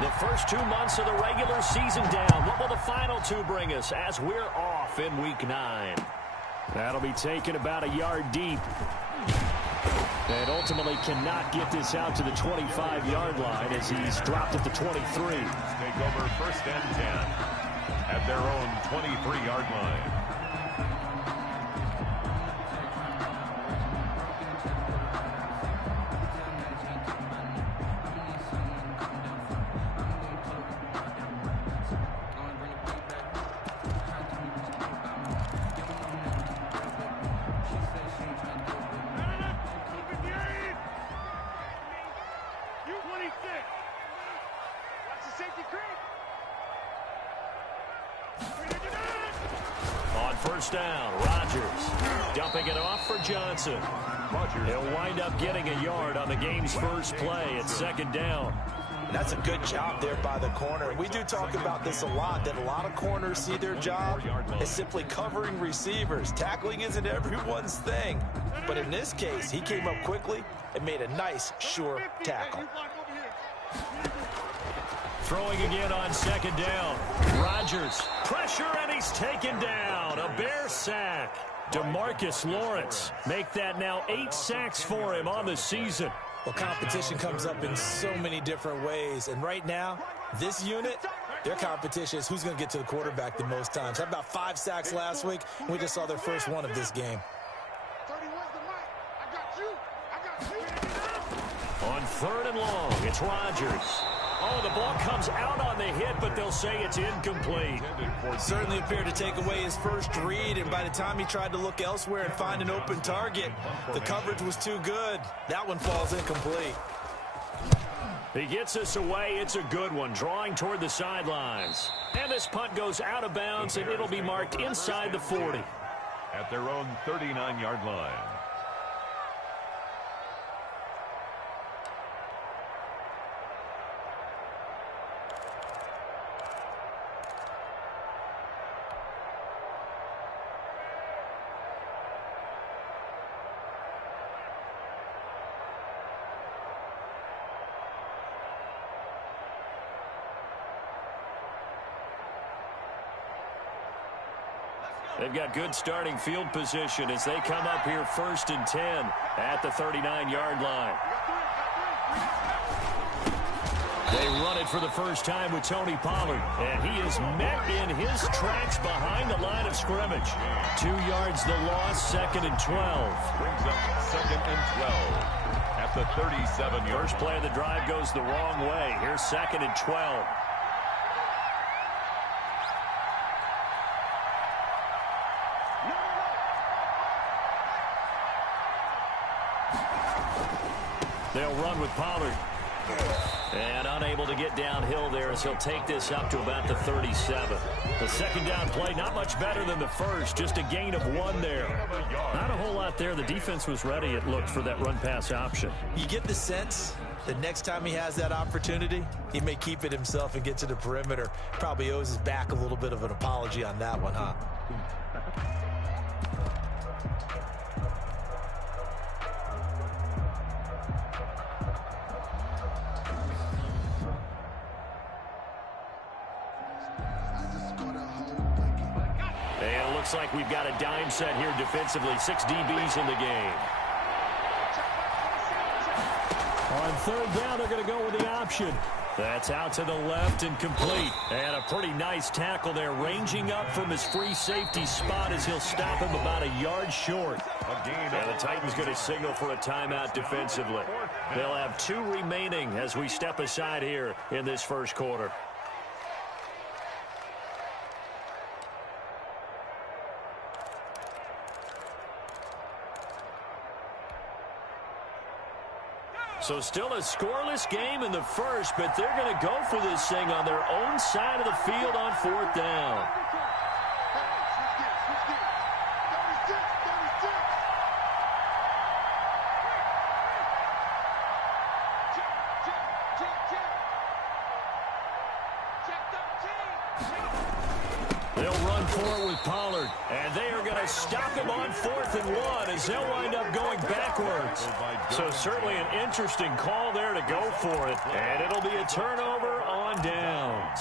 The first 2 months of the regular season down. What will the final 2 bring us as we're off in Week 9? That'll be taken about a yard deep. And ultimately cannot get this out to the 25-yard line as he's dropped at the 23. Take over 1st and 10 at their own 23-yard line. On 1st down, Rodgers dumping it off for Johnson. He'll wind up getting a yard on the game's first play at 2nd down. And that's a good job there by the corner. We do talk about this a lot, that a lot of corners see their job as simply covering receivers. Tackling isn't everyone's thing. But in this case, he came up quickly and made a nice, sure tackle. Throwing again on 2nd down. Rodgers, pressure, and he's taken down. A Bear sack. DeMarcus Lawrence make that now 8 sacks for him on the season. Well, competition comes up in so many different ways. And right now, this unit, their competition is who's going to get to the quarterback the most times. Had about 5 sacks last week, and we just saw their first one of this game. On 3rd and long, it's Rodgers. Oh, the ball comes out on the hit, but they'll say it's incomplete. Certainly appeared to take away his first read, and by the time he tried to look elsewhere and find an open target, the coverage was too good. That one falls incomplete. He gets us away. It's a good one, drawing toward the sidelines. And this punt goes out of bounds, and it'll be marked inside the 40. At their own 39-yard line. They've got good starting field position as they come up here 1st and 10 at the 39-yard line. They run it for the first time with Tony Pollard, and he is met in his tracks behind the line of scrimmage. 2 yards the loss, 2nd and 12. Brings up 2nd and 12 at the 37-yard. First play of the drive goes the wrong way. Here's 2nd and 12. They'll run with Pollard. And unable to get downhill there as he'll take this up to about the 37. The 2nd down play, not much better than the first, just a gain of 1 there. Not a whole lot there. The defense was ready, it looked, for that run-pass option. You get the sense that next time he has that opportunity, he may keep it himself and get to the perimeter. Probably owes his back a little bit of an apology on that one, huh? Looks like we've got a dime set here defensively. 6 DBs in the game. On 3rd down, they're going to go with the option. That's out to the left and complete. And a pretty nice tackle there, ranging up from his free safety spot as he'll stop him about a yard short. And the Titans going to signal for a timeout defensively. They'll have 2 remaining as we step aside here in this first quarter. So still a scoreless game in the first, but they're going to go for this thing on their own side of the field on 4th down. They'll run for it with Pollard, and they are going to stop him on 4th and 1 as they'll wind up going backwards. So certainly an interesting call there to go for it, and it'll be a turnover on on downs.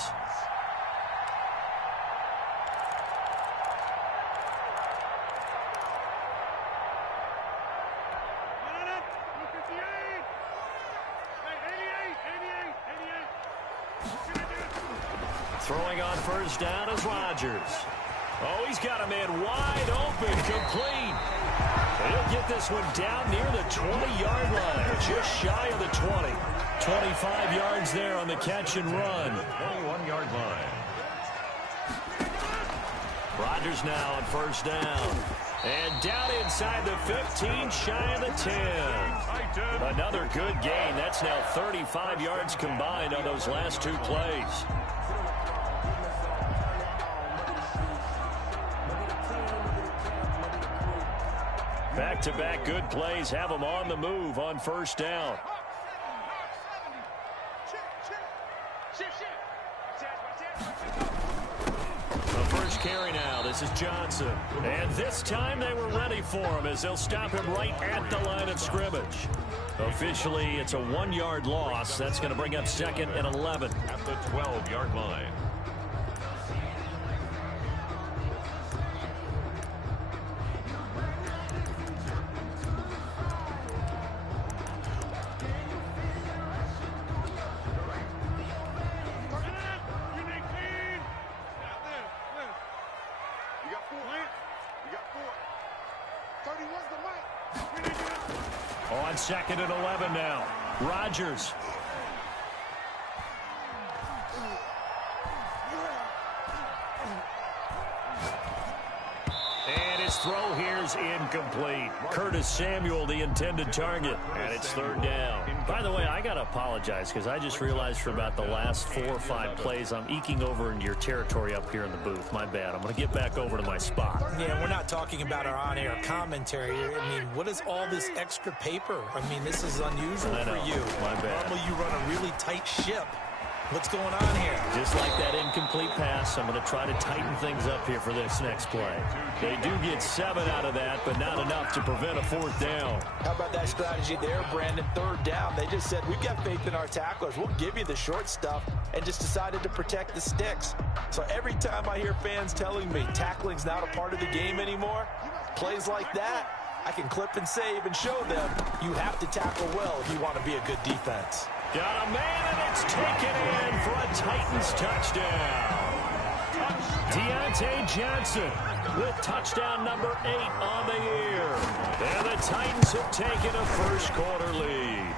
Throwing on first down is Rodgers. Oh, he's got a man wide open, complete. He'll get this one down near the 20-yard line, just shy of the 20. 25 yards there on the catch and run. 21-yard line. Rodgers now on first down. And down inside the 15, shy of the 10. Another good gain. That's now 35 yards combined on those last two plays. Back-to-back good plays have them on the move on first down. The first carry now. This is Johnson. And this time they were ready for him as they'll stop him right at the line of scrimmage. Officially, it's a 1-yard loss. That's going to bring up 2nd and 11. At the 12-yard line. On 2nd and 11 now. Rodgers. And his throw here's incomplete. Curtis Samuel, the intended target. And it's 3rd down. By the way, I got to apologize because I just realized for about the last 4 or 5 plays, I'm eking over into your territory up here in the booth. My bad. I'm going to get back over to my spot. Yeah, we're not talking about our on-air commentary. I mean, what is all this extra paper? I mean, this is unusual for you. My bad. Normally you run a really tight ship. What's going on here? Just like that incomplete pass, I'm going to try to tighten things up here for this next play. They do get 7 out of that, but not enough to prevent a 4th down. How about that strategy there, Brandon? 3rd down. They just said, we've got faith in our tacklers. We'll give you the short stuff, and just decided to protect the sticks. So every time I hear fans telling me tackling's not a part of the game anymore, plays like that, I can clip and save and show them you have to tackle well if you want to be a good defense. Got a man, and it's taken in for a Titans touchdown. Dmn8 Johnson with touchdown number 8 on the year. And the Titans have taken a first-quarter lead.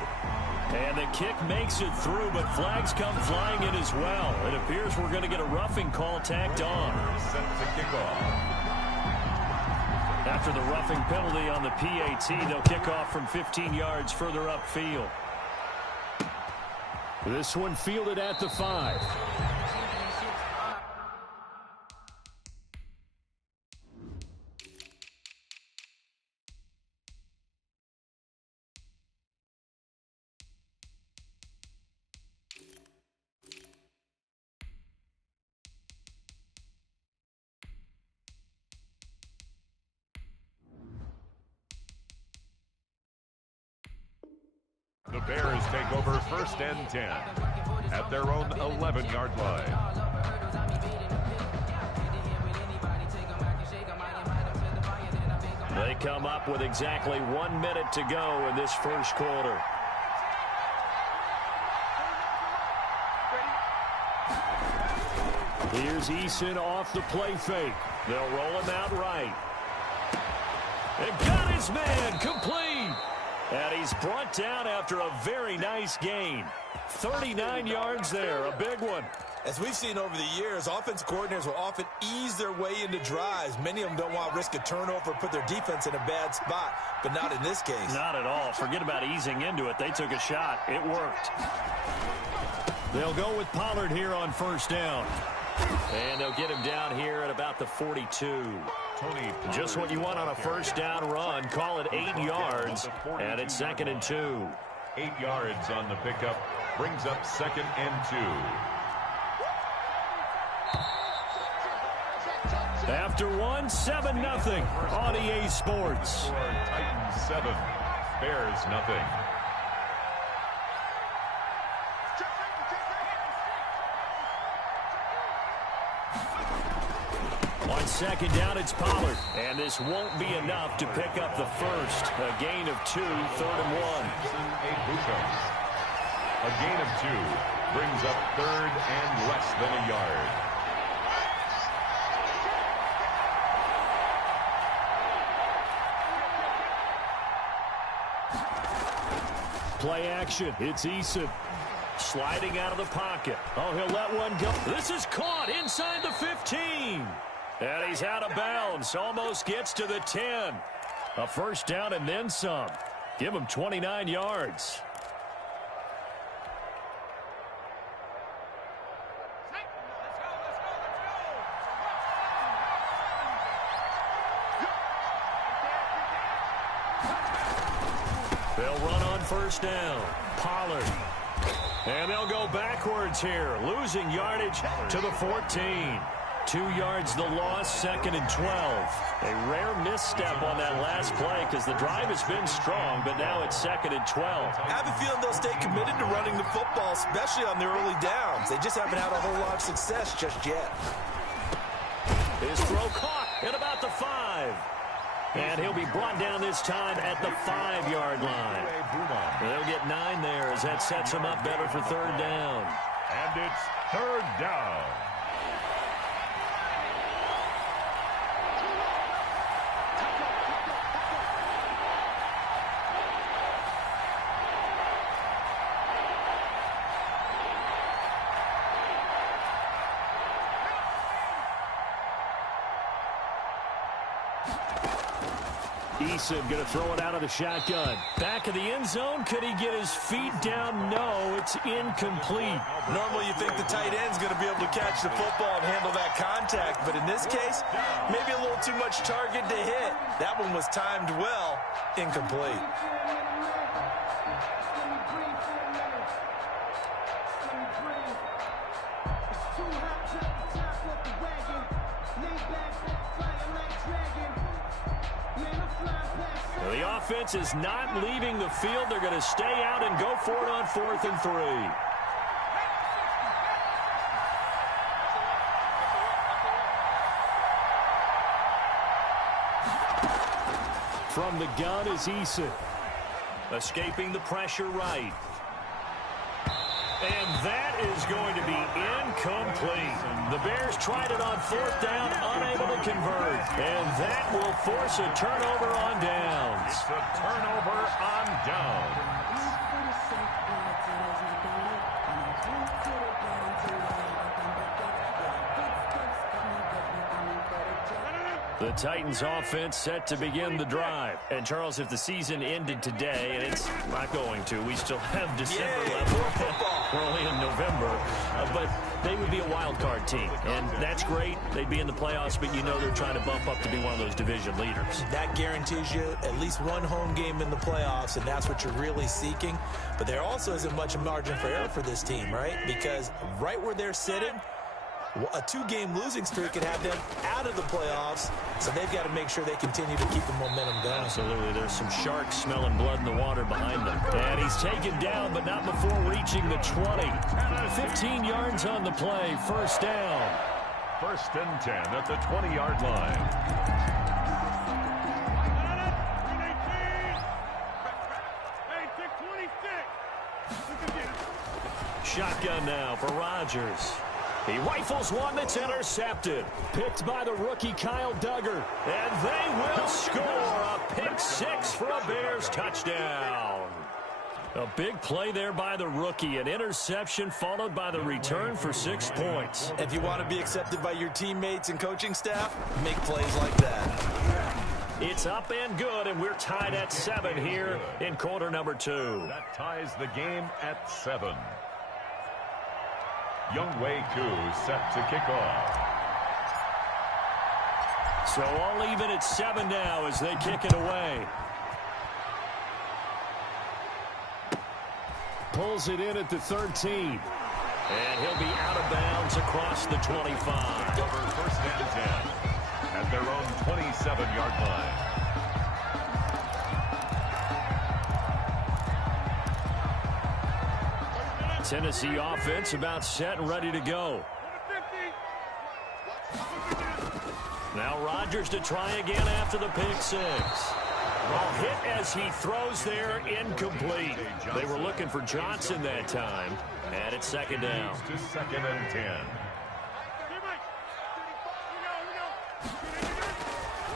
And the kick makes it through, but flags come flying in as well. It appears we're going to get a roughing call tacked on. Set to kick off. After the roughing penalty on the PAT, they'll kick off from 15 yards further upfield. This one fielded at the 5. The Bears take over 1st and 10 at their own 11-yard line. They come up with exactly 1 minute to go in this first quarter. Here's Eason off the play fake. They'll roll him out right. And got his man complete. And he's brought down after a very nice gain. 39 yards there, a big one. As we've seen over the years, offensive coordinators will often ease their way into drives. Many of them don't want to risk a turnover, put their defense in a bad spot, but not in this case. Not at all. Forget about easing into it. They took a shot. It worked. They'll go with Pollard here on first down. And they'll get him down here at about the 42. Just what you want on a first down run. Call it 8 yards, and it's 2nd and 2. 8 yards on the pickup brings up 2nd and 2. After one, 7-0 on EA Sports. Titans 7, Bears nothing. On second down, it's Pollard. And this won't be enough to pick up the first. A gain of 2, 3rd and 1. A gain of 2 brings up 3rd and less than a yard. Play action. It's Eason. Sliding out of the pocket. Oh, he'll let one go. This is caught inside the 15. And he's out of bounds. Almost gets to the 10. A first down and then some. Give him 29 yards. They'll run on first down. Pollard. And they'll go backwards here, losing yardage to the 14. 2 yards the loss, 2nd and 12. A rare misstep on that last play because the drive has been strong, but now it's 2nd and 12. I have a feeling they'll stay committed to running the football, especially on the early downs. They just haven't had a whole lot of success just yet. His throw caught at about the 5. And he'll be brought down this time at the 5-yard line. They'll get 9 there as that sets him up better for 3rd down. And it's 3rd down. Eason going to throw it out of the shotgun. Back of the end zone. Could he get his feet down? No, it's incomplete. Normally you think the tight end's going to be able to catch the football and handle that contact, but in this case, maybe a little too much target to hit. That one was timed well. Incomplete. The offense is not leaving the field. They're going to stay out and go for it on 4th and 3. From the gun is Eason. Escaping the pressure right. And that is going to be incomplete. The Bears tried it on 4th down, unable to convert. And that will force a turnover on downs. It's a turnover on downs. The Titans offense set to begin the drive. And Charles, if the season ended today, and it's not going to, we still have December left. We're only in November, but they would be a wild card team. And that's great. They'd be in the playoffs, but you know they're trying to bump up to be one of those division leaders. That guarantees you at least one home game in the playoffs, and that's what you're really seeking. But there also isn't much margin for error for this team, right? Because right where they're sitting, a 2-game losing streak could have them out of the playoffs, so they've got to make sure they continue to keep the momentum going. Absolutely. There's some sharks smelling blood in the water behind them. And he's taken down, but not before reaching the 20. 15 yards on the play. First down. 1st and 10 at the 20-yard line. Shotgun now for Rodgers. He rifles one that's intercepted. Picked by the rookie Kyle Duggar. And they will score a pick 6 for a Bears touchdown. A big play there by the rookie. An interception followed by the return for 6 points. If you want to be accepted by your teammates and coaching staff, make plays like that. It's up and good, and we're tied at 7 here in quarter number 2. That ties the game at 7. Younghoe Koo set to kick off. So all even at 7 now as they kick it away. Pulls it in at the 13. And he'll be out of bounds across the 25. Over 1st and 10 at their own 27-yard line. Tennessee offense about set and ready to go. Now Rodgers to try again after the pick six. Well, hit as he throws there, incomplete. They were looking for Johnson that time, and it's second down. To second and 10.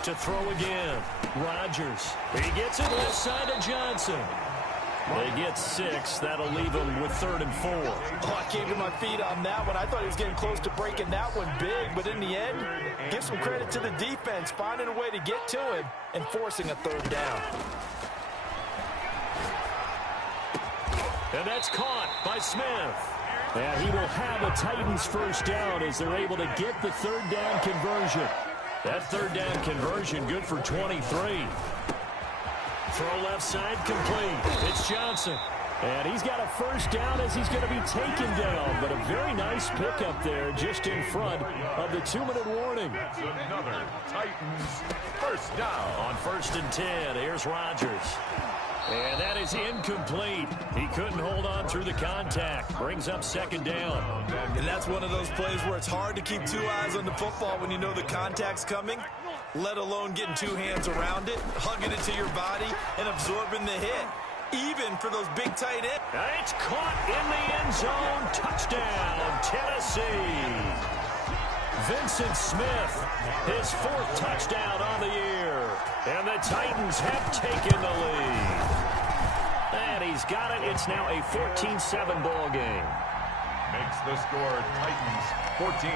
To throw again, Rodgers. He gets it left side to Johnson. They get 6. That'll leave him with 3rd and 4. Oh, I came to my feet on that one. I thought he was getting close to breaking that one big, but in the end, give some credit to the defense, finding a way to get to him and forcing a 3rd down. And that's caught by Smith. And he will have a Titans first down as they're able to get the 3rd down conversion. That 3rd down conversion good for 23. Throw left side complete. It's Johnson. And he's got a first down as he's going to be taken down. But a very nice pickup there just in front of the 2-minute warning. That's another Titans first down. On 1st and 10, here's Rodgers. And that is incomplete. He couldn't hold on through the contact. Brings up 2nd down. And that's one of those plays where it's hard to keep 2 eyes on the football when you know the contact's coming, let alone getting 2 hands around it, hugging it to your body, and absorbing the hit, even for those big tight ends. It's caught in the end zone. Touchdown, Tennessee. Vincent Smith, his 4th touchdown on the year. And the Titans have taken the lead. And he's got it. It's now a 14-7 ball game. Makes the score Titans 14.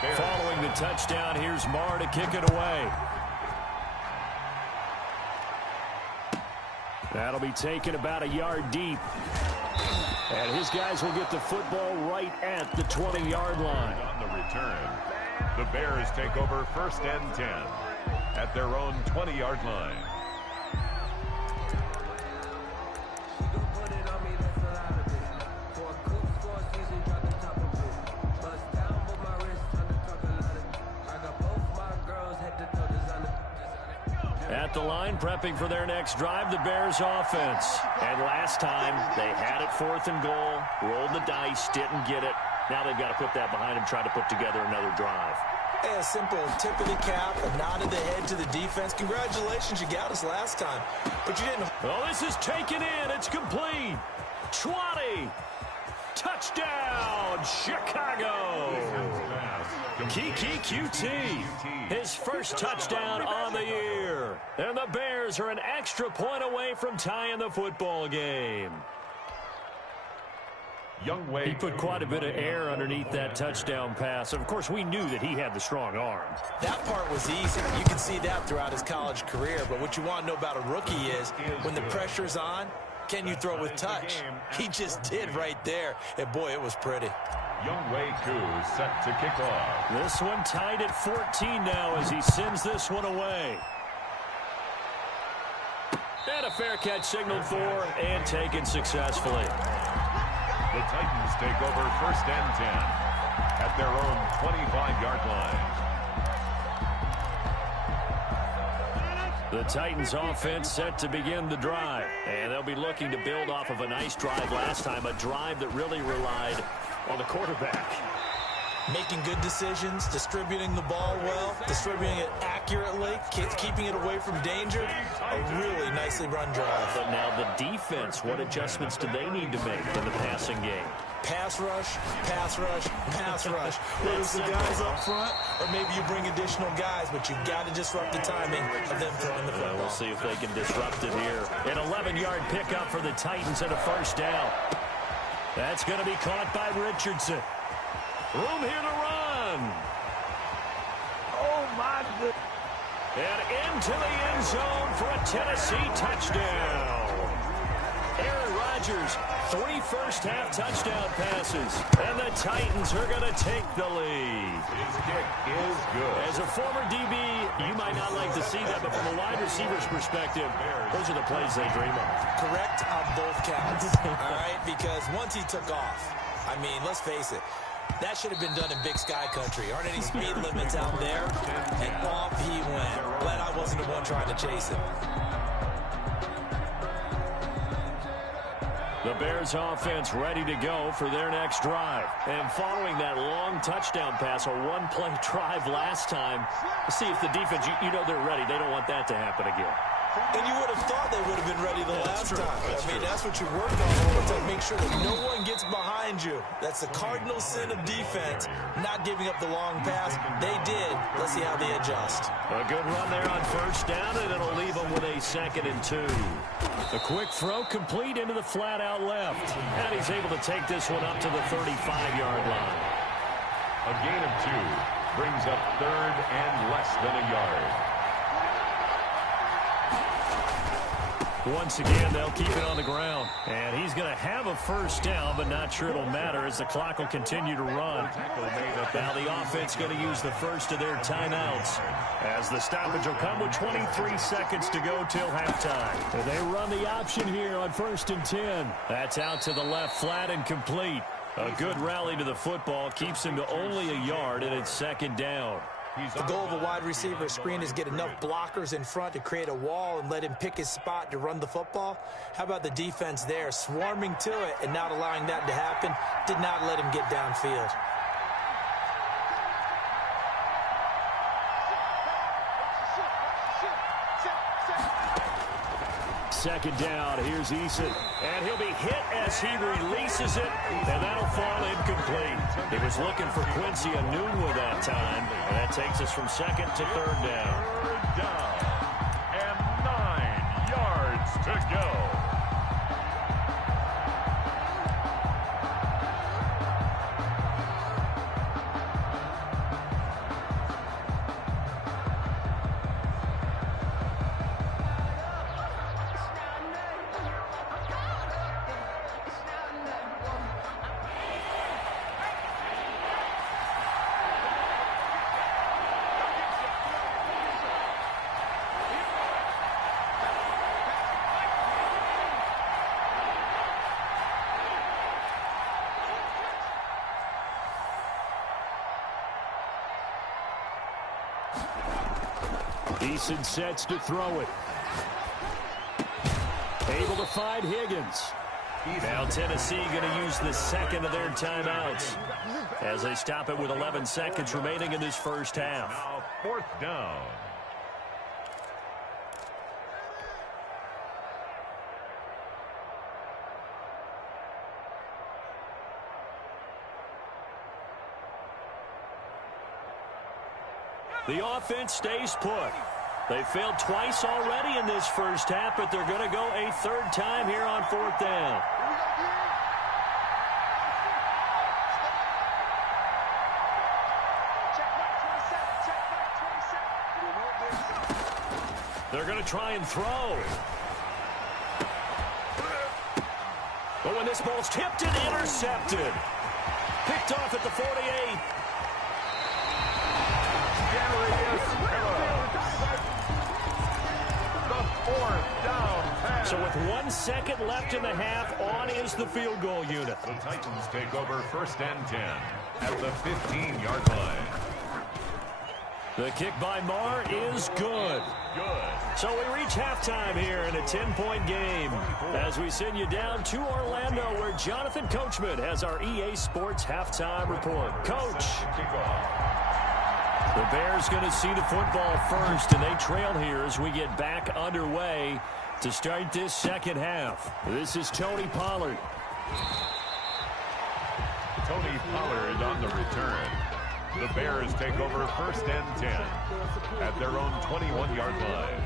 Bears. Following the touchdown, here's Marr to kick it away. That'll be taken about a yard deep. And his guys will get the football right at the 20-yard line. On the return, the Bears take over 1st and 10 at their own 20-yard line. At the line, prepping for their next drive, the Bears offense. And last time, they had it 4th and goal, rolled the dice, didn't get it. Now they've got to put that behind them, try to put together another drive. A simple tip of the cap, a nod of the head to the defense. Congratulations, you got us last time, but you didn't. Oh, this is taken in. It's complete. 20. Touchdown, Chicago. Kiki QT, his first touchdown on the year. And the Bears are an extra point away from tying the football game. He put quite a bit of air underneath that touchdown pass. Of course, we knew that he had the strong arm. That part was easy. You can see that throughout his college career. But what you want to know about a rookie is when the pressure's on, can you throw with touch? He just did right there. And, boy, it was pretty. Younghoe Koo set to kick off. This one tied at 14 now as he sends this one away. And a fair catch signaled for and taken successfully. The Titans take over 1st and 10 at their own 25-yard line. The Titans offense set to begin the drive. And they'll be looking to build off of a nice drive last time, a drive that really relied on the quarterback. Making good decisions, distributing the ball well, distributing it accurately, keeping it away from danger. A really nicely run drive. But now the defense, what adjustments do they need to make in the passing game? Pass rush, pass rush, pass rush. Whether it's the guys up front or maybe you bring additional guys, but you've got to disrupt the timing of them throwing the football. We'll see if they can disrupt it here. An 11-yard pickup for the Titans and a first down. That's going to be caught by Richardson. Room here to run. Oh, my goodness. And into the end zone for a Tennessee touchdown. Aaron Rodgers, 3 first-half touchdown passes. And the Titans are going to take the lead. His kick is good. As a former DB, you might not like to see that, but from a wide receiver's perspective, those are the plays they dream of. Correct on both counts, all right? Because once he took off, I mean, let's face it, that should have been done in Big Sky Country. Aren't any speed limits out there? And off he went. Glad I wasn't the one trying to chase him. The Bears offense ready to go for their next drive. And following that long touchdown pass, a one-play drive last time, see if the defense, you know they're ready. They don't want that to happen again. And you would have thought they would have been ready the last time. I mean, that's what you work on all the time. Make sure that no one gets behind you. That's the cardinal sin of defense, not giving up the long pass. They did. Let's see how they adjust. A good run there on first down, and it'll leave them with a 2nd and 2. A quick throw complete into the flat out left. And he's able to take this one up to the 35-yard line. A gain of 2 brings up 3rd and less than a yard. Once again, they'll keep it on the ground. And he's going to have a first down, but not sure it'll matter as the clock will continue to run. Now the offense going to use the first of their timeouts, as the stoppage will come with 23 seconds to go till halftime. And they run the option here on 1st and 10. That's out to the left, flat and complete. A good rally to the football keeps him to only a yard, and it's 2nd down. The goal of a wide receiver screen is get enough blockers in front to create a wall and let him pick his spot to run the football. How about the defense there, swarming to it and not allowing that to happen? Did not let him get downfield. Second down, here's Eason, and he'll be hit as he releases it, and that'll fall incomplete. He was looking for Quincy Enunwa that time, and that takes us from 2nd to 3rd down. 3rd down, and 9 yards to go. Eason sets to throw it. Able to find Higgins. Now Tennessee going to use the 2nd of their timeouts as they stop it with 11 seconds remaining in this first half. Now 4th down. The offense stays put. They failed twice already in this first half, but they're going to go a 3rd time here on 4th down. They're going to try and throw. But when this ball's tipped and intercepted. Picked off at the 48. So with 1 second left in the half, on is the field goal unit. The Titans take over 1st and 10 at the 15-yard line. The kick by Marr is good. So we reach halftime here in a 10-point game as we send you down to Orlando, where Jonathan Coachman has our EA Sports halftime report. Coach. The Bears going to see the football first, and they trail here as we get back underway to start this second half. This is Tony Pollard. Tony Pollard on the return. The Bears take over 1st and 10 at their own 21-yard line.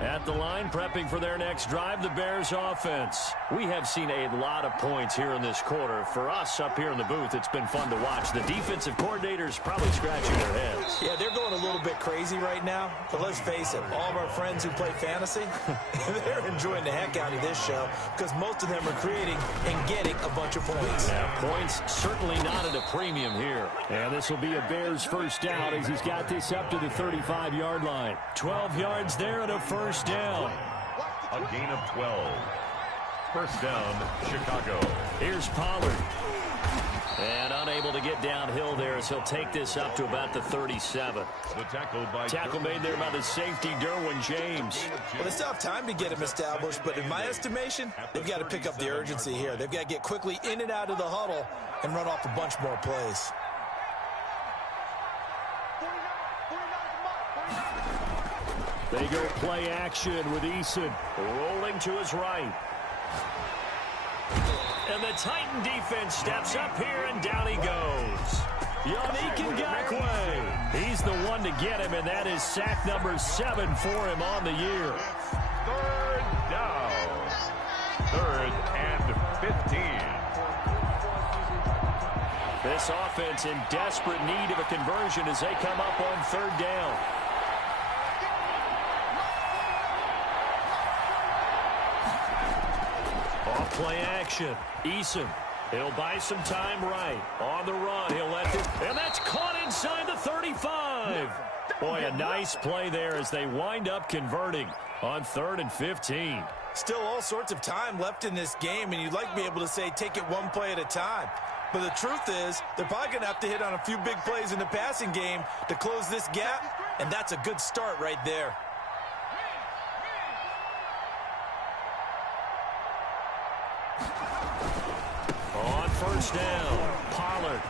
At the line, prepping for their next drive, the Bears offense. We have seen a lot of points here in this quarter. For us up here in the booth, it's been fun to watch. The defensive coordinators probably scratching their heads. Yeah, they're going a little bit crazy right now. But let's face it, all of our friends who play fantasy, they're enjoying the heck out of this show because most of them are creating and getting a bunch of points. Now, points certainly not at a premium here. And this will be a Bears first down as he's got this up to the 35-yard line. 12 yards there and a first down. A gain of 12. First down, Chicago. Here's Pollard. And unable to get downhill there as he'll take this up to about the 37. The tackle made there by the safety, Derwin James. Well, they still have time to get him established, but in my estimation, they've got to pick up the urgency here. They've got to get quickly in and out of the huddle and run off a bunch more plays. They go play action with Eason rolling to his right. And the Titan defense steps up here, and down he goes. Yannick Ngakoue. He's the one to get him, and that is sack number 7 for him on the year. Third down. 3rd and 15. This offense in desperate need of a conversion as they come up on 3rd down. Off play action. Eason. He'll buy some time right. On the run, he'll let it. And that's caught inside the 35. Boy, a nice play there as they wind up converting on 3rd and 15. Still all sorts of time left in this game, and you'd like to be able to say take it one play at a time. But the truth is, they're probably going to have to hit on a few big plays in the passing game to close this gap, and that's a good start right there. On 1st down, Pollard.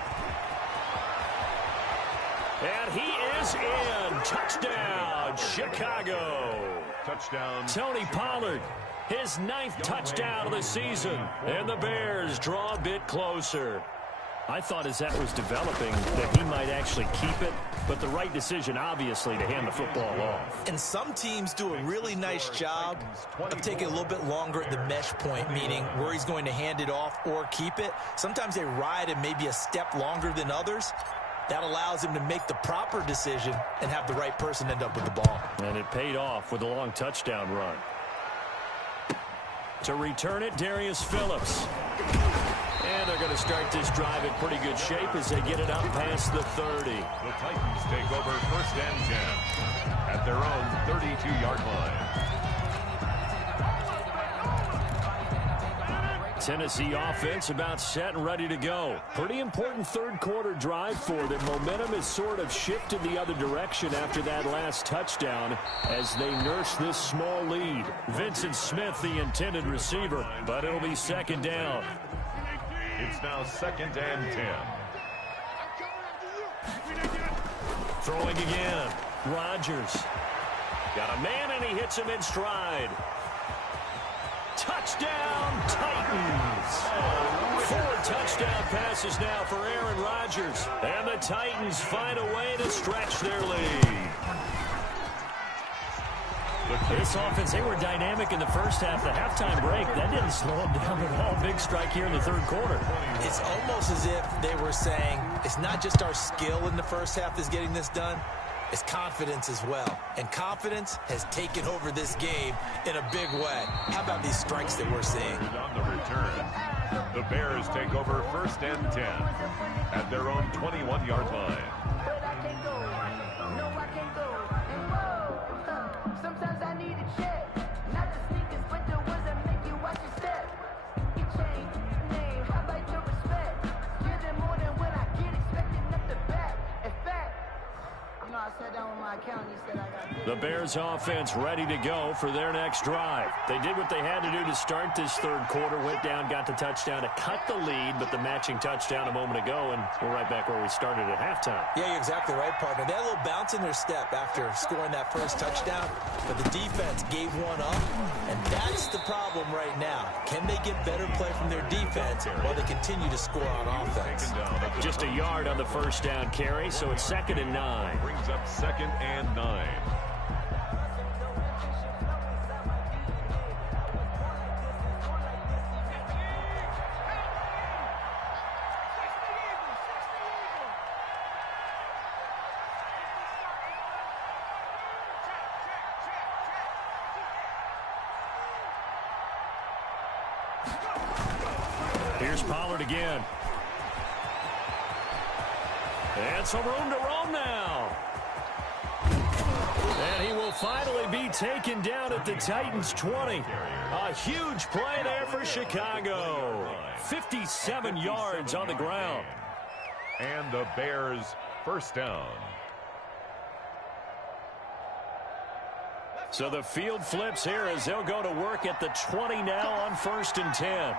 And he is in. Touchdown, Chicago. Touchdown. Tony Pollard, his 9th touchdown of the season. And the Bears draw a bit closer. I thought as that was developing that he might actually keep it, but the right decision, obviously, to hand the football off. And some teams do a really nice job of taking a little bit longer at the mesh point, meaning where he's going to hand it off or keep it. Sometimes they ride him maybe a step longer than others. That allows him to make the proper decision and have the right person end up with the ball. And it paid off with a long touchdown run. To return it, Darius Phillips. And they're going to start this drive in pretty good shape as they get it up past the 30. The Titans take over 1st and 10 at their own 32-yard line. Tennessee offense about set and ready to go. Pretty important 3rd quarter drive for them. Momentum has sort of shifted the other direction after that last touchdown as they nurse this small lead. Vincent Smith, the intended receiver, but it'll be 2nd down. It's now 2nd and 10. Throwing again. Rodgers. Got a man, and he hits him in stride. Touchdown, Titans. 4 touchdown passes now for Aaron Rodgers. And the Titans find a way to stretch their lead. This offense, they were dynamic in the first half. The halftime break, that didn't slow them down at all. Big strike here in the 3rd quarter. It's almost as if they were saying, it's not just our skill in the first half that's getting this done, it's confidence as well. And confidence has taken over this game in a big way. How about these strikes that we're seeing? On the return, the Bears take over 1st and 10 at their own 21-yard line. Sometimes I need a check, not the sneakers, but the ones that make you watch your step. You change name, how about your respect? Give them more than what I get, expecting up the back. In fact, you know, I sat down with my accountant, he said I got this. The Bears offense ready to go for their next drive. They did what they had to do to start this 3rd quarter, went down, got the touchdown to cut the lead, but the matching touchdown a moment ago, and we're right back where we started at halftime. Yeah, you're exactly right, partner. They had a little bounce in their step after scoring that first touchdown, but the defense gave one up, and that's the problem right now. Can they get better play from their defense while they continue to score on offense? Just a yard on the 1st down carry, so it's 2nd and 9. Brings up 2nd and 9. Here's Pollard again. And some room to roam now. And he will finally be taken down at the Titans' 20. A huge play there for Chicago. 57 yards on the ground. And the Bears first down. So the field flips here as they'll go to work at the 20 now on 1st and 10.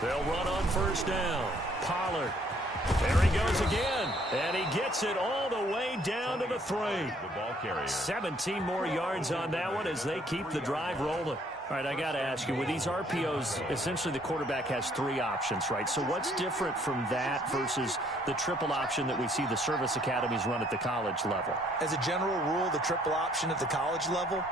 They'll run on 1st down. Pollard. There he goes again. And he gets it all the way down to the 3. The ball carrier. 17 more yards on that one as they keep the drive rolling. All right, I got to ask you, with these RPOs, essentially the quarterback has 3 options, right? So what's different from that versus the triple option that we see the service academies run at the college level? As a general rule, the triple option at the college level,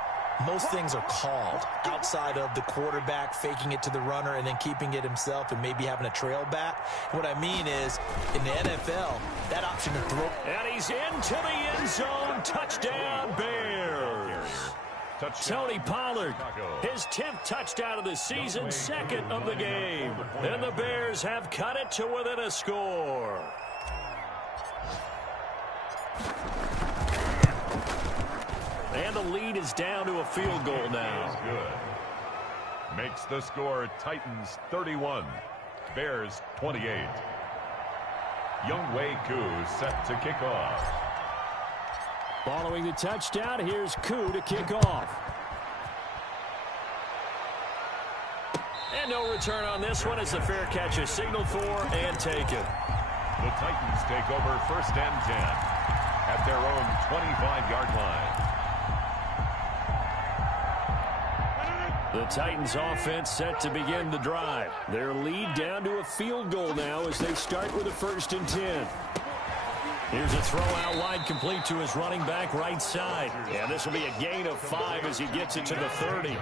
most things are called outside of the quarterback faking it to the runner and then keeping it himself and maybe having a trail back. What I mean is, in the NFL, that option to throw. And he's into the end zone. Touchdown, Bears. Tony Pollard, his 10th touchdown of the season, 2nd of the game. And the Bears have cut it to within a score. And the lead is down to a field goal now. Good. Makes the score Titans 31, Bears 28. Wk9 set to kick off. Following the touchdown, here's Koo to kick off. And no return on this one as the fair catch is signaled for and taken. The Titans take over 1st and 10 at their own 25-yard line. The Titans offense set to begin the drive. Their lead down to a field goal now as they start with a 1st and 10. Here's a throw out wide complete to his running back right side. And this will be a gain of 5 as he gets it to the 30.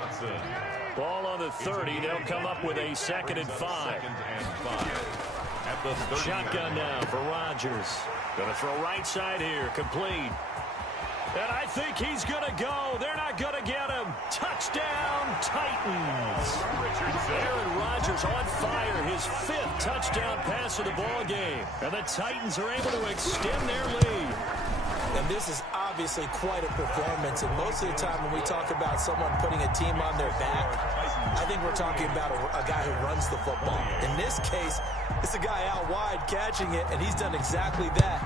Ball on the 30. They'll come up with a 2nd and 5. Shotgun now for Rodgers. Going to throw right side here. Complete. And I think he's going to go. They're not going to get him. Touchdown, Titans. Aaron Rodgers on fire. His 5th touchdown pass of the ball game. And the Titans are able to extend their lead. And this is obviously quite a performance. And most of the time when we talk about someone putting a team on their back, I think we're talking about a guy who runs the football. In this case, it's a guy out wide catching it, and he's done exactly that.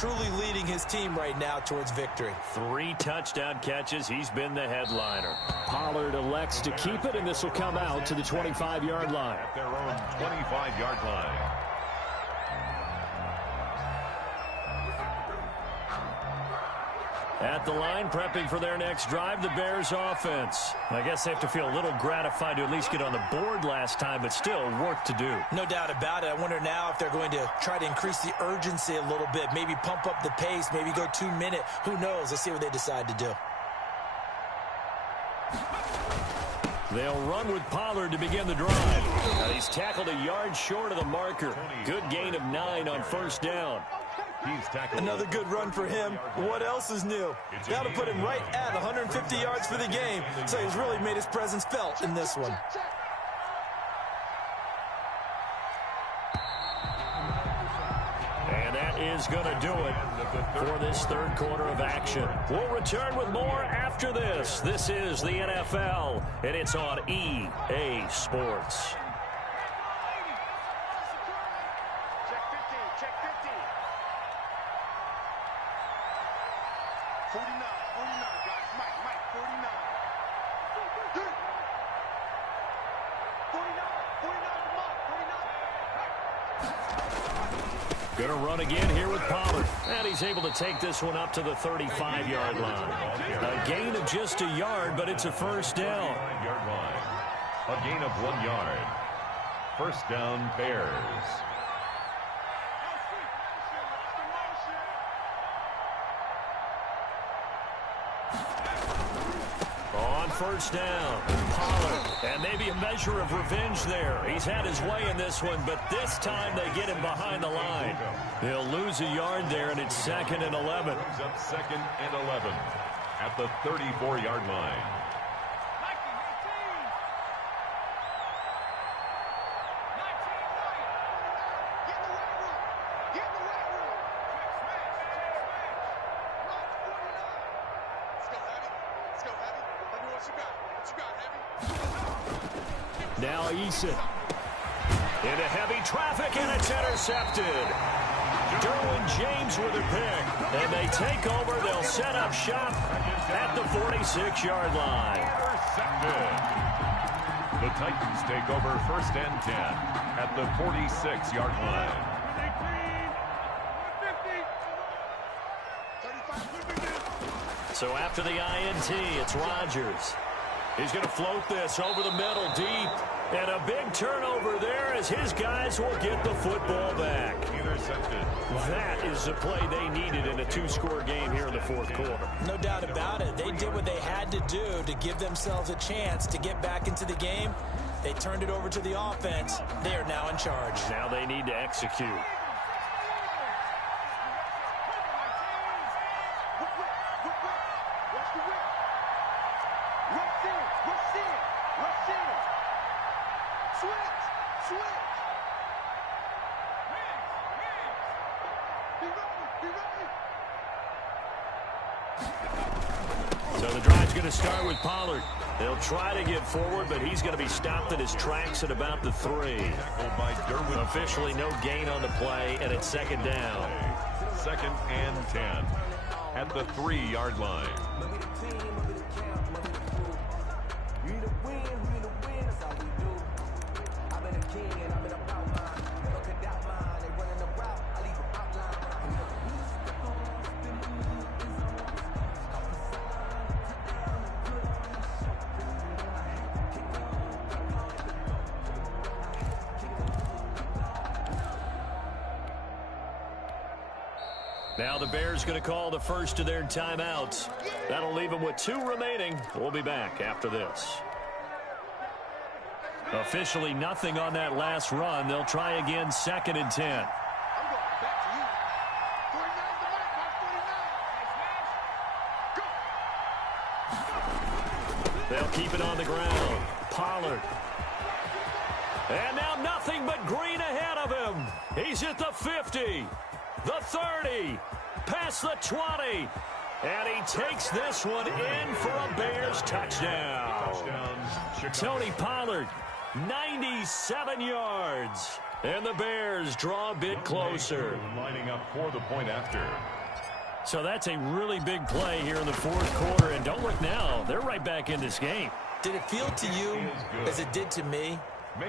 Truly leading his team right now towards victory. 3 touchdown catches. He's been the headliner. Pollard elects to keep it, and this will come out to the 25-yard line. At their own 25-yard line. At the line, prepping for their next drive, the Bears offense. I guess they have to feel a little gratified to at least get on the board last time, but still work to do. No doubt about it. I wonder now if they're going to try to increase the urgency a little bit, maybe pump up the pace, maybe go 2-minute. Who knows? Let's see what they decide to do. They'll run with Pollard to begin the drive. Now he's tackled a yard short of the marker. Good gain of 9 on 1st down. He's tackled. Another good run for him. What else is new? That'll put him right at 150 yards for the game. So he's really made his presence felt in this one. And that is going to do it for this 3rd quarter of action. We'll return with more after this. This is the NFL, and it's on EA Sports. Going to run again here with Pollard. And he's able to take this one up to the 35-yard line. A gain of just a yard, but it's a 1st down. A gain of 1 yard. 1st down, Bears. On 1st down, Pollard. And maybe a measure of revenge there. He's had his way in this one, but this time they get him behind the line. He'll lose a yard there, and it's 2nd and 11. Brings up 2nd and 11 at the 34-yard line. Now Eason. Into heavy traffic, and it's intercepted. Derwin James with a pick. And they take over. They'll set up shop at the 46-yard line. Intercepted. The Titans take over first and 10 at the 46-yard line. So after the INT, it's Rodgers. He's going to float this over the middle deep. And a big turnover there as his guys will get the football back. Intercepted. That is the play they needed in a two-score game here in the fourth quarter. No doubt about it. They did what they had to do to give themselves a chance to get back into the game. They turned it over to the offense. They are now in charge. Now they need to execute. So the drive's going to start with Pollard. They'll try to get forward, but he's going to be stopped in his tracks at about the 3. Officially no gain on the play, and it's second down. Second and 10 at the 3-yard line. Now the Bears going to call the first of their timeouts. That'll leave them with 2 remaining. We'll be back after this. Officially nothing on that last run. They'll try again second and 10. They'll keep it on the ground. Pollard. And now nothing but green ahead of him. He's at the 50. The 30, past the 20, and he takes this one in for a Bears touchdown. Tony Pollard, 97 yards, and the Bears draw a bit closer. Lining up for the point after. So that's a really big play here in the fourth quarter, and don't look now, they're right back in this game. Did it feel to you, as it did to me,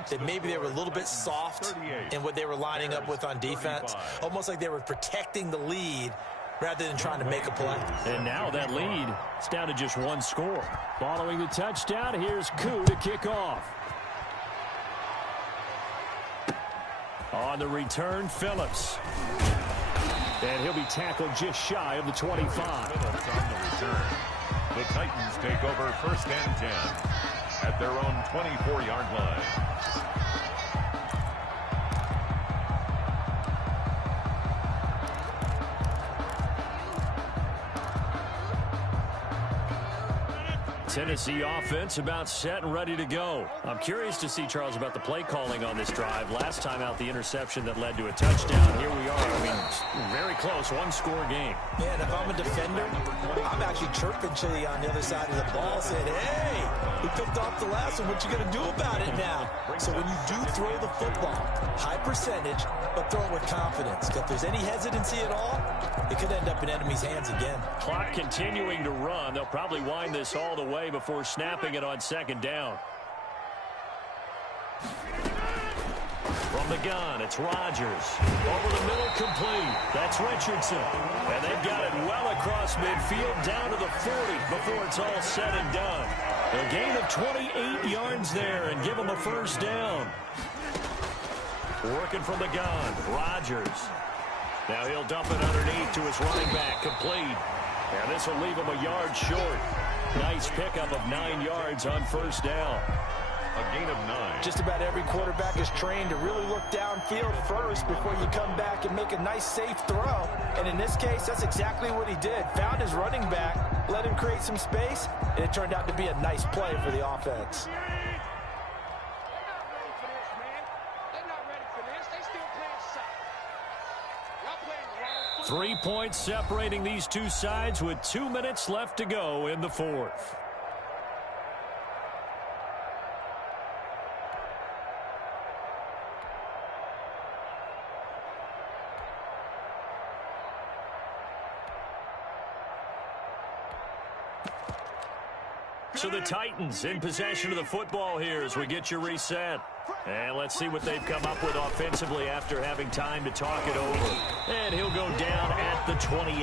that maybe they were a little bit soft in what they were lining up with on defense? Almost like they were protecting the lead rather than trying to make a play. And now that lead is down to just 1 score. Following the touchdown, here's Koo to kick off. On the return, Phillips. And he'll be tackled just shy of the 25. Phillips on the return. The Titans take over first and 10 at their own 24-yard line. Tennessee offense about set and ready to go. I'm curious to see, Charles, about the play calling on this drive. Last time out, the interception that led to a touchdown. Here we are. I mean, very close, 1-score game. Man, if I'm a defender, I'm actually chirping to you on the other side of the ball, saying, hey, we picked off the last one. What you going to do about it now? So when you do throw the football, high percentage, but throw it with confidence. If there's any hesitancy at all, it could end up in enemy's hands again. Clock continuing to run. They'll probably wind this all the way before snapping it on second down. From the gun, it's Rodgers. Over the middle, complete. That's Richardson. And they've got it well across midfield, down to the 40 before it's all said and done. A gain of 28 yards there and give them a first down. Working from the gun, Rodgers. Now he'll dump it underneath to his running back, complete. And this will leave him a yard short. Nice pickup of 9 yards on first down. A gain of 9. Just about every quarterback is trained to really look downfield first before you come back and make a nice, safe throw. And in this case, that's exactly what he did. Found his running back, let him create some space, and it turned out to be a nice play for the offense. 3 points separating these two sides with 2 minutes left to go in the fourth. So the Titans in possession of the football here as we get you reset. And let's see what they've come up with offensively after having time to talk it over. And he'll go down at the 28.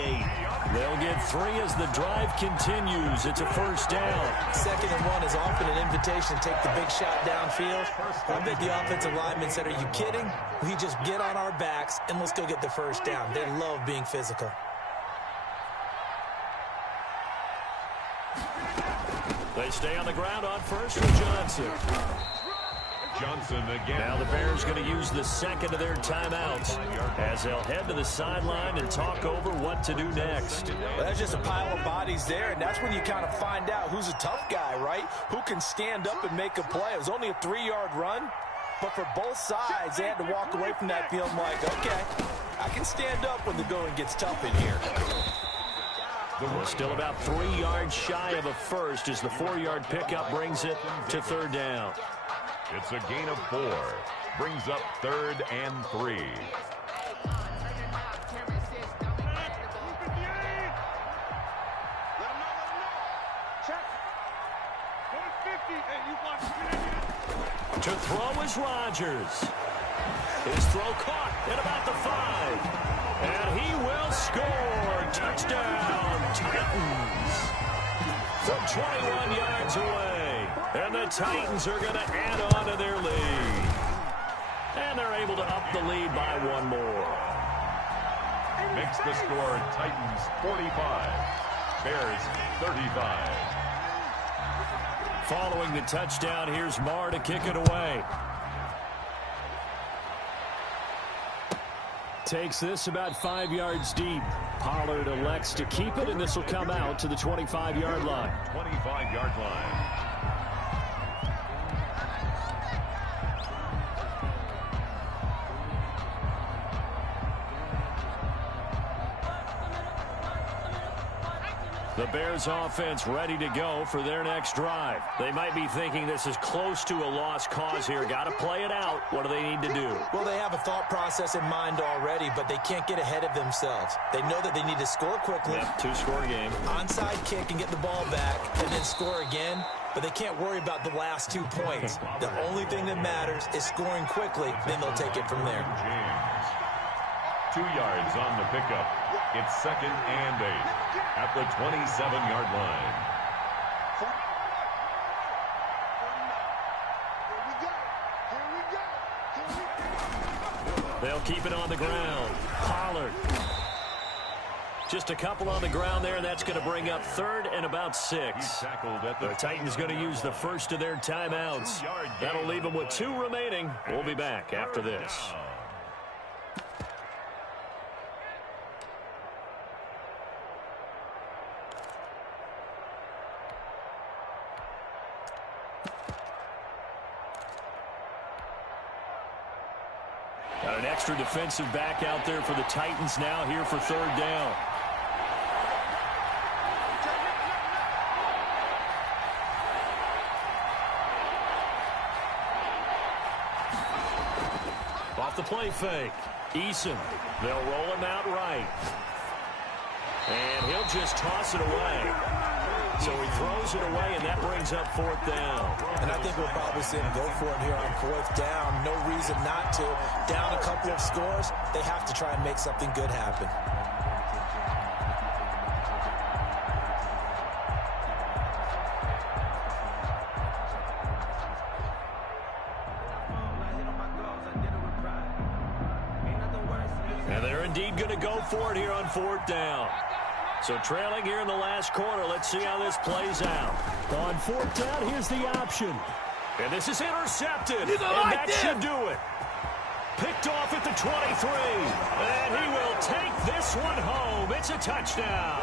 They'll get 3 as the drive continues. It's a first down. 2nd and 1 is often an invitation to take the big shot downfield. I bet the offensive lineman said, are you kidding? We just get on our backs and let's go get the first down. They love being physical. They stay on the ground on first with Johnson. Johnson again. Now the Bears going to use the 2nd of their timeouts as they'll head to the sideline and talk over what to do next. Well, there's just a pile of bodies there, and that's when you kind of find out who's a tough guy, right? Who can stand up and make a play. It was only a 3-yard run, but for both sides, they had to walk away from that feeling like, okay, I can stand up when the going gets tough in here. We're still about 3 yards shy of a first as the 4-yard pickup brings it to 3rd down. It's a gain of 4. Brings up 3rd and 3. To throw is Rodgers. His throw caught at about the 5. And he will score. Touchdown, Titans. From 21 yards away. And the Titans are going to add on to their lead. And they're able to up the lead by 1 more. Makes the score Titans 45. Bears 35. Following the touchdown, here's Marr to kick it away. Takes this about 5 yards deep. Pollard elects to keep it, and this will come out to the 25-yard line. 25-yard line. The Bears offense ready to go for their next drive. They might be thinking this is close to a lost cause here. Got to play it out. What do they need to do? Well, they have a thought process in mind already, but they can't get ahead of themselves. They know that they need to score quickly. Yep, 2-score game. Onside kick and get the ball back and then score again. But they can't worry about the last 2 points. The only thing that matters is scoring quickly. Then they'll take it from there. James. 2 yards on the pickup. It's 2nd and 8 at the 27-yard line. They'll keep it on the ground. Pollard. Just a couple on the ground there, and that's going to bring up 3rd and about 6. The Titans going to use the first of their timeouts. That'll leave them with 2 remaining. We'll be back after this. Got an extra defensive back out there for the Titans now here for 3rd down. Off the play fake. Eason. They'll roll him out right. And he'll just toss it away. So he throws it away, and that brings up 4th down. And I think we'll probably see him go for it here on 4th down. No reason not to. Down a couple of scores, they have to try and make something good happen. And they're indeed going to go for it here on 4th down. So trailing here in the last quarter. Let's see how this plays out. On 4th down, here's the option. And this is intercepted. And that should do it. Picked off at the 23. And he will take this one home. It's a touchdown.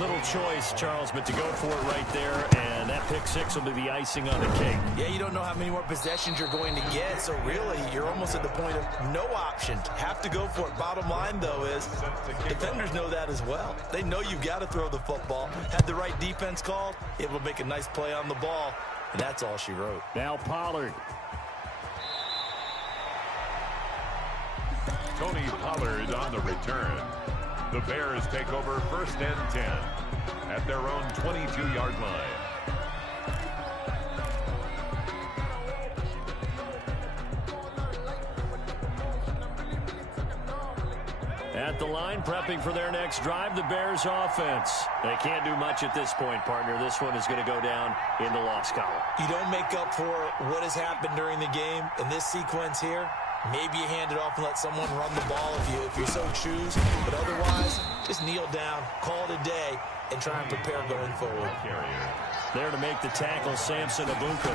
Little choice, Charles, but to go for it right there. And that pick 6 will be the icing on the cake. Yeah, you don't know how many more possessions you're going to get. So really, you're almost at the point of no option. Have to go for it. Bottom line, though, is defenders know that as well. They know you've got to throw the football. Had the right defense called, it will make a nice play on the ball. And that's all she wrote. Now Pollard. Tony Pollard on the return. The Bears take over 1st and 10 at their own 22-yard line. At the line, prepping for their next drive, the Bears offense. They can't do much at this point, partner. This one is going to go down in the loss column. You don't make up for what has happened during the game in this sequence here. Maybe you hand it off and let someone run the ball if you so choose. But otherwise, just kneel down, call it a day, and try and prepare going forward. There to make the tackle, Samson Abuka.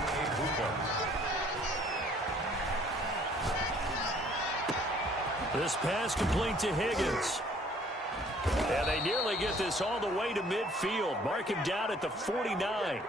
This pass complete to Higgins. And they nearly get this all the way to midfield. Mark him down at the 49.